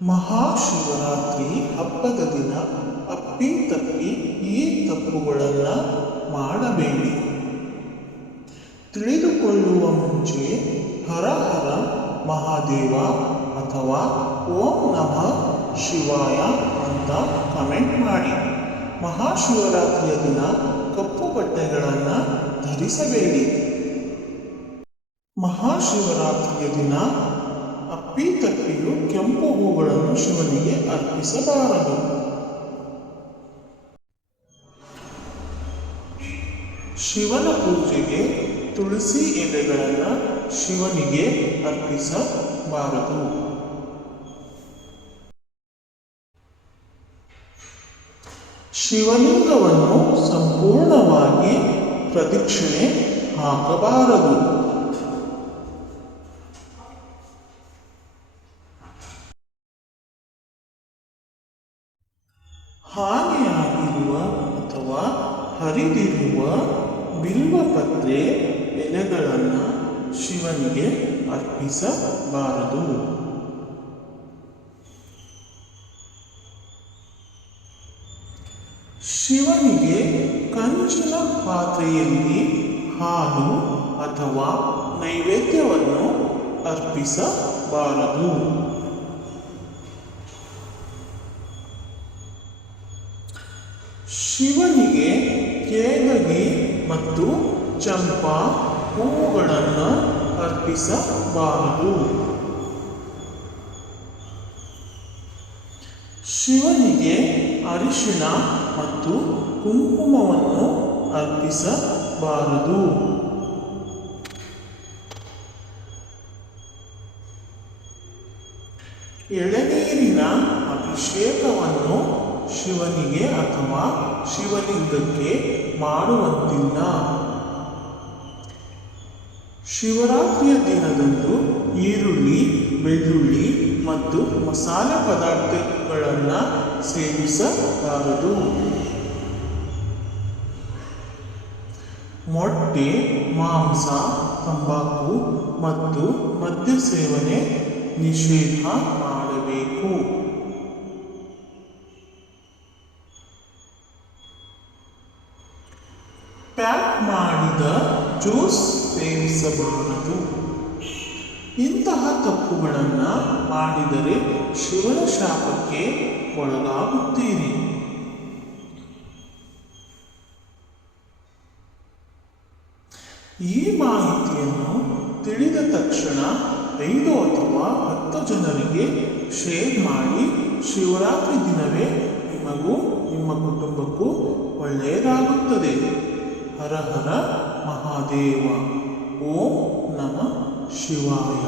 ಮಹಾಶಿವರಾತ್ರಿ ಹಬ್ಬದ ದಿನ ಅಪ್ಪಿತಪ್ಪಿ ಈ ತಪ್ಪುಗಳನ್ನು ಮಾಡಬೇಡಿ. ತಿಳಿದುಕೊಳ್ಳುವ ಮುಂಚೆ ಹರ ಹರ ಮಹಾದೇವ ಅಥವಾ ಓಂ ನಮಃ ಶಿವಾಯ ಅಂತ ಕಮೆಂಟ್ ಮಾಡಿ. ಮಹಾಶಿವರಾತ್ರಿಯ ದಿನ ಕಪ್ಪು ಬಟ್ಟೆಗಳನ್ನು ಧರಿಸಬೇಡಿ. ಮಹಾಶಿವರಾತ್ರಿಯ ದಿನ ಅಪ್ಪಿತಪ್ಪಿಯು ಕೆಂಪು ಹೂಗಳನ್ನು ಶಿವನಿಗೆ ಅರ್ಪಿಸಬಾರದು. ಶಿವನ ಪೂಜೆಗೆ ತುಳಸಿ ಎಲೆಗಳನ್ನು ಶಿವನಿಗೆ ಅರ್ಪಿಸಬಾರದು. ಶಿವಲಿಂಗವನ್ನು ಸಂಪೂರ್ಣವಾಗಿ ಪ್ರದಕ್ಷಿಣೆ ಹಾಕಬಾರದು. ಹಾನಿಯಾಗಿರುವ ಅಥವಾ ಹರಿದಿರುವ ಬಿಲ್ವಪತ್ರೆ ಎಲೆಗಳನ್ನು ಶಿವನಿಗೆ ಅರ್ಪಿಸಬಾರದು. ಶಿವನಿಗೆ ಕಂಚಿನ ಪಾತ್ರೆಯಲ್ಲಿ ಹಾಲು ಅಥವಾ ನೈವೇದ್ಯವನ್ನು ಅರ್ಪಿಸಬಾರದು. ಶಿವನಿಗೆ ಕೇದಗಿ ಮತ್ತು ಚಂಪಾ ಹೂವುಗಳನ್ನು ಅರ್ಪಿಸಬಾರದು. ಶಿವನಿಗೆ ಅರಿಶಿಣ ಮತ್ತು ಕುಂಕುಮವನ್ನು ಅರ್ಪಿಸಬಾರದು. ಎಳೆನೀರಿನ ಅಭಿಷೇಕವನ್ನು ಶಿವನಿಗೆ ಅಥವಾ ಶಿವಲಿಂಗಕ್ಕೆ ಮಾಡುವಂತಿಲ್ಲ. ಶಿವರಾತ್ರಿಯ ದಿನದಂದು ಈರುಳ್ಳಿ, ಬೆಳ್ಳುಳ್ಳಿ ಮತ್ತು ಮಸಾಲೆ ಪದಾರ್ಥಗಳನ್ನು ಸೇವಿಸಬಾರದು. ಮೊಟ್ಟೆ, ಮಾಂಸ, ತಂಬಾಕು ಮತ್ತು ಮದ್ಯ ಸೇವನೆ ನಿಷೇಧ ಮಾಡಬೇಕು. ಪ್ಯಾಕ್ ಮಾಡಿದ ಜ್ಯೂಸ್ ಸೇವಿಸಬಾರದು. ಇಂತಹ ತಪ್ಪುಗಳನ್ನು ಮಾಡಿದರೆ ಶಿವನ ಶಾಪಕ್ಕೆ ಒಳಗಾಗುತ್ತೀರಿ. ಈ ಮಾಹಿತಿಯನ್ನು ತಿಳಿದ ತಕ್ಷಣ 5 ಅಥವಾ 10 ಜನರಿಗೆ ಶೇರ್ ಮಾಡಿ. ಶಿವರಾತ್ರಿ ದಿನವೇ ನಿಮಗೂ ನಿಮ್ಮ ಕುಟುಂಬಕ್ಕೂ ಒಳ್ಳೆಯದಾಗುತ್ತದೆ. ಹರ ಹರ ಮಹಾದೇವ. ಓಂ ನಮಃ ಶಿವಾಯ.